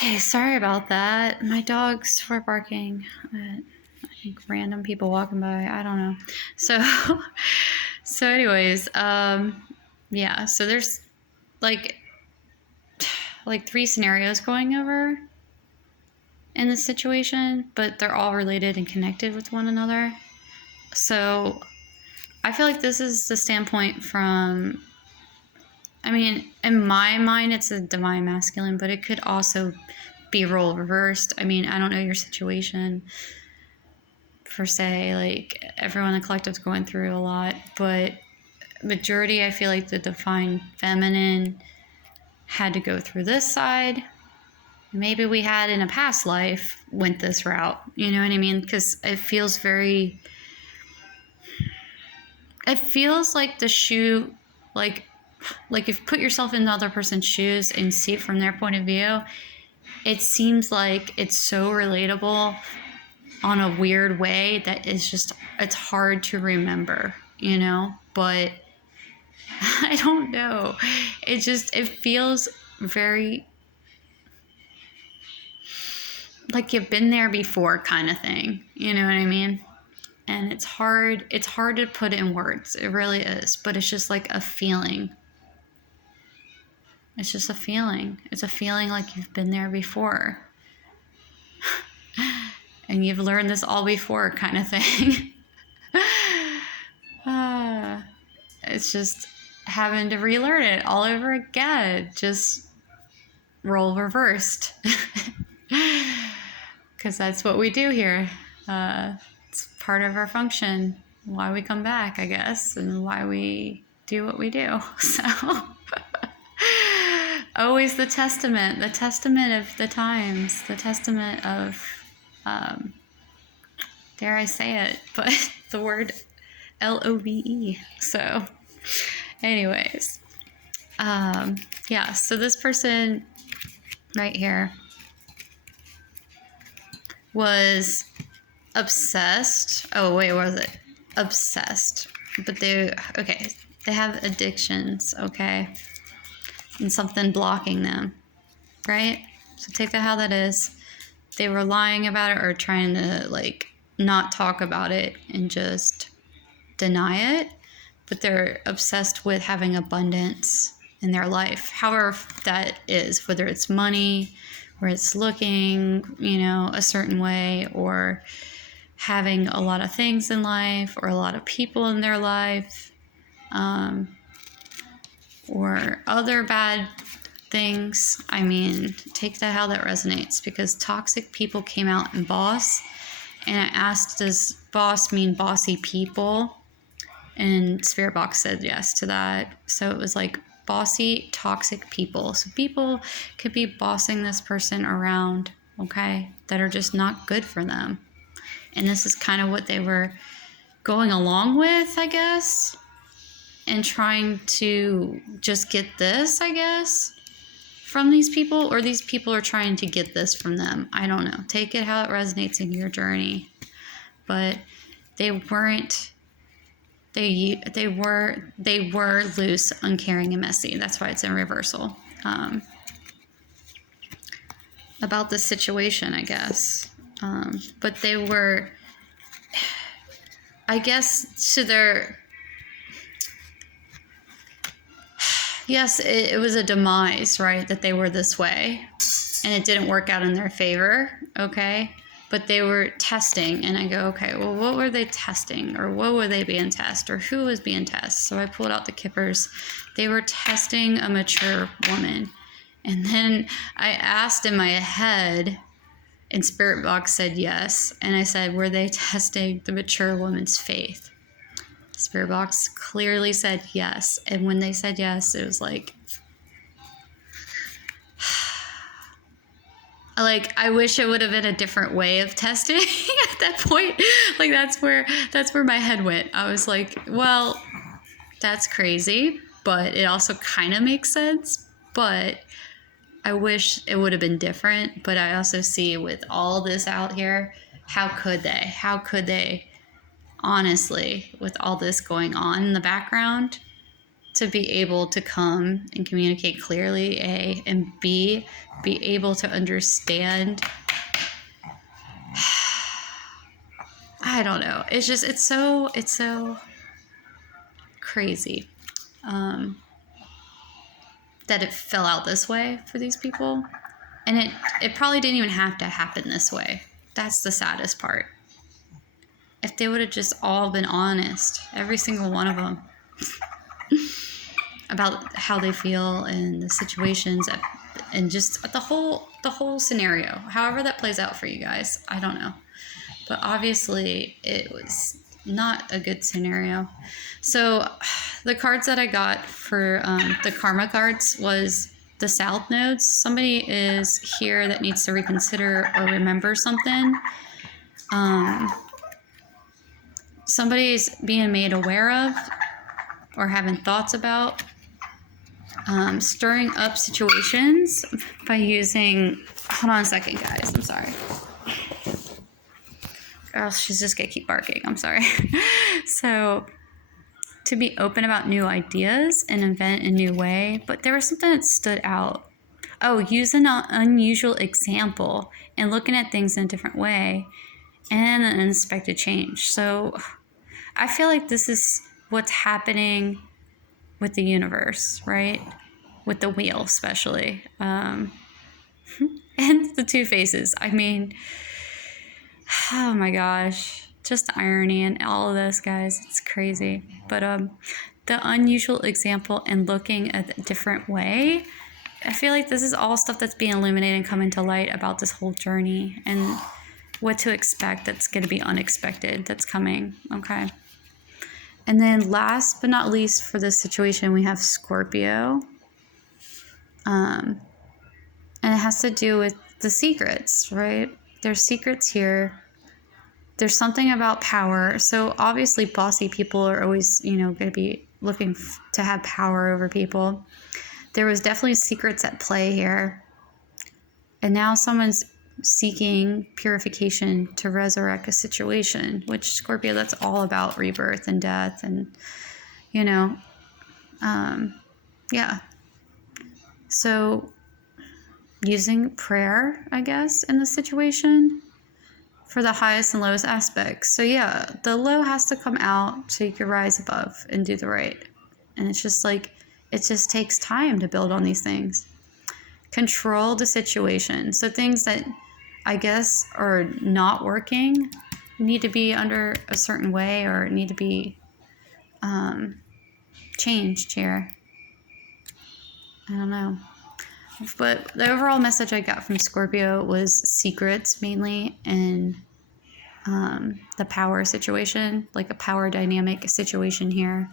Okay, sorry about that. My dogs were barking at, I think, random people walking by. I don't know. So, anyways, yeah. So there's like three scenarios going over in this situation, but they're all related and connected with one another. So I feel like this is the standpoint from, I mean, in my mind, it's a divine masculine, but it could also be role reversed. I mean, I don't know your situation per se, like everyone in the collective's going through a lot, but majority, I feel like the divine feminine had to go through this side. Maybe we had in a past life went this route, you know what I mean? Because it feels like the shoe, like if you put yourself in the other person's shoes and see it from their point of view, it seems like it's so relatable on a weird way that it's hard to remember, you know? But I don't know. It feels very like you've been there before kind of thing. You know what I mean? And it's hard to put in words. It really is. But it's just like a feeling. It's just a feeling. It's a feeling like you've been there before. And you've learned this all before kind of thing. It's just having to relearn it all over again. Just role reversed. Because that's what we do here. It's part of our function. Why we come back, I guess, and why we do what we do. So, always the testament of the times, the testament of, dare I say it, but the word LOVE. So, anyways, yeah, so this person right here was obsessed. Oh, wait, what was it? Obsessed. But they have addictions, okay? And something blocking them, right? So take that how that is. They were lying about it or trying to, like, not talk about it and just deny it. But they're obsessed with having abundance in their life, however that is, whether it's money, or it's looking, you know, a certain way, or having a lot of things in life, or a lot of people in their life, or other bad things. I mean, take that how that resonates, because toxic people came out in boss, and I asked, does boss mean bossy people? And Spirit Box said yes to that. So it was like bossy, toxic people. So people could be bossing this person around, okay, that are just not good for them. And this is kind of what they were going along with, I guess, and trying to just get this, I guess, from these people, or these people are trying to get this from them. I don't know. Take it how it resonates in your journey. But they weren't. They were loose, uncaring, and messy. That's why it's in reversal. About the situation, I guess. But they were, I guess, to their... Yes, it was a demise, right? That they were this way. And it didn't work out in their favor, okay? But they were testing, and I go, okay, well, what were they testing? Or what were they being tested? Or who was being tested? So I pulled out the Kippers. They were testing a mature woman. And then I asked in my head, and Spirit Box said yes. And I said, were they testing the mature woman's faith? Spirit Box clearly said yes. And when they said yes, it was like I wish it would have been a different way of testing at that point. Like that's where my head went. I was like, well, that's crazy, but it also kind of makes sense. But I wish it would have been different. But I also see with all this out here, how could they honestly, with all this going on in the background, to be able to come and communicate clearly, A, and B, be able to understand. I don't know. It's just, it's so crazy that it fell out this way for these people. And it probably didn't even have to happen this way. That's the saddest part. If they would have just all been honest, every single one of them, about how they feel and the situations and just the whole scenario, however that plays out for you guys, I don't know. But obviously it was not a good scenario. So the cards that I got for the karma cards was the South nodes. Somebody is here that needs to reconsider or remember something. Somebody's being made aware of or having thoughts about. Stirring up situations by using... Hold on a second, guys. I'm sorry. Oh, she's just going to keep barking. I'm sorry. So, to be open about new ideas and invent a new way. But there was something that stood out. Oh, use an unusual example and looking at things in a different way and an unexpected change. So, I feel like this is what's happening with the universe, right? With the wheel, especially. And the two faces. I mean, oh my gosh. Just the irony in all of this, guys. It's crazy. But the unusual example and looking at a different way, I feel like this is all stuff that's being illuminated and coming to light about this whole journey and what to expect that's going to be unexpected that's coming. Okay. And then last but not least for this situation, we have Scorpio. And it has to do with the secrets, right? There's secrets here. There's something about power. So obviously bossy people are always, going to be looking to have power over people. There was definitely secrets at play here. And now someone's seeking purification to resurrect a situation, which Scorpio, that's all about rebirth and death and, yeah. So using prayer, I guess, in this situation for the highest and lowest aspects. So yeah, the low has to come out so you can rise above and do the right. And it's just like, it just takes time to build on these things. Control the situation. So things that I guess are not working need to be under a certain way or need to be changed here. I don't know. But the overall message I got from Scorpio was secrets mainly and the power situation, like a power dynamic situation here.